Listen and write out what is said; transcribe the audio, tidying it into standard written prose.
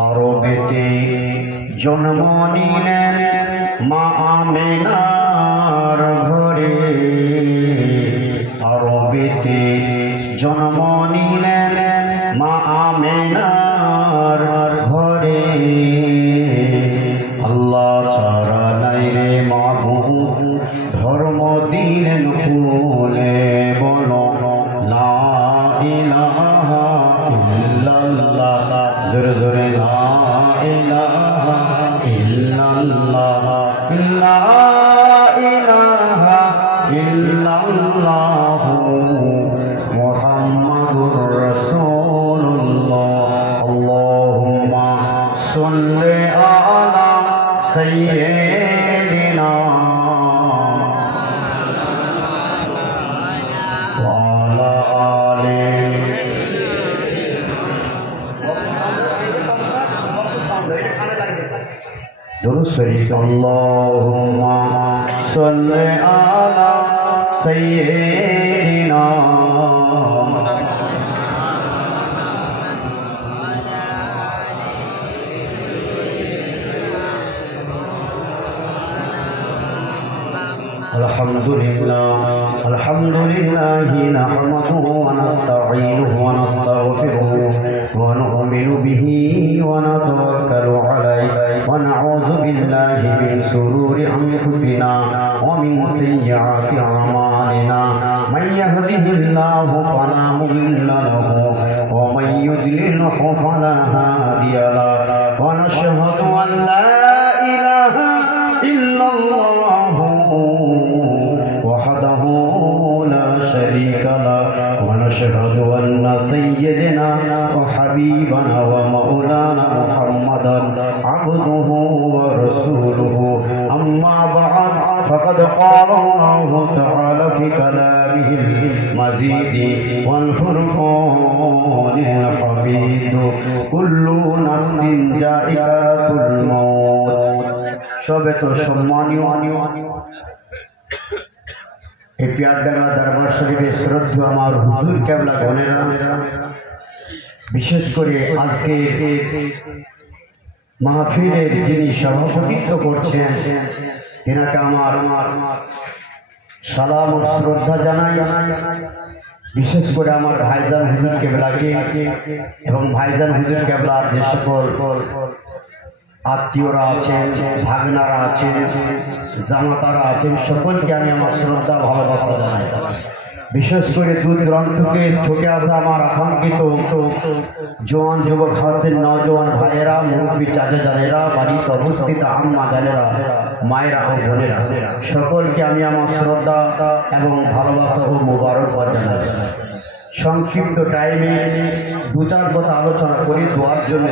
আরবেতে জন্ম নিলেন মা আমেনার ঘরে, আরবেতে জন্ম নিলেন মা আমেনার ঘরে। আল্লাহ ছাড়া নাই রে মাবুদ, ধর্ম দিলেন খুলে, বলো লা ইলাহা ইল্লাল্লাহ, জোরে জোরে লা ইলাহা ইল্লাল্লাহ, লা ইলাহা ইল্লাল্লাহ মুহাম্মাদুর রাসূলুল্লাহ। আল্লাহুম্মা সাল্লি আলা সাইয়্যিদিনা ওয়া আলা আলিহি। दुरूद शरीफ। अल्लाहुम्मा सल्लि अला सय्यिदिना अल्हम्दुलिल्लाहि नहमदुहु व नस्तईनुहु व नस्तगफिरुहु व नु'मिनु बिही व नतवक्कलु अलैहि व नऊज़ु बिल्लाहि मिन शुरूरि अनफुसिना व मिन सय्यिआति अमालिना। मन यहदिहिल्लाहु फला मुदिल्ल लहु व मन युद्लिलहु फला हादिय लहु व नशहदु अन ला इलाहा इल्लल्लाहु वहदहु ला शरीका लहु व नशहदु अन्ना सय्यदना व हबीबना व मौलाना मुहम्मदन अब्दुहु व रसूलुहु। अम्मा बअद फक़द क़ाला अल्लाहु तआला फ़ी कलामिहिल मजीद वल फुरक़ानिल हमीद, कुल्लु नफ्सिन जाइकातुल मौत। সবে তো সম্মানীয় এই পিয়ারডাঙ্গা দরবার শরীফে শ্রদ্ধেয় আমার হুজুর কেবলা গণেরা, বিশেষ করে আজকে মাহফিলের যিনি সভাপতিত্ব করছেন তিনাকে আমার সালাম ও শ্রদ্ধা জানাই। বিশেষ করে আমার ভাইজান হুজুর কেবলাকে এবং ভাইজান হুজুর কেবলার যে সকল আত্মীয়রা আছেন, ভাগনারা আছেন, জামাতারা আছেন, সকলকে আমি আমার শ্রদ্ধা ভালোবাসা জানাই। বিশেষ করে দূর দূরান্ত থেকে ছুটে আসা আমার আকাঙ্ক্ষিত জওয়ান যুবক হাসিন নওজওয়ান ভাইয়েরা, মুরব্বী চাচা জানেরা, বাড়িতে অবস্থিত আম্মা জানেরা, মায়েরা ও বোনেরা, সকলকে আমি আমার শ্রদ্ধা এবং ভালোবাসা ও মোবারকবাদ জানাই। সংক্ষিপ্ত টাইমে দু চার কথা আলোচনা করি দোয়ার জন্য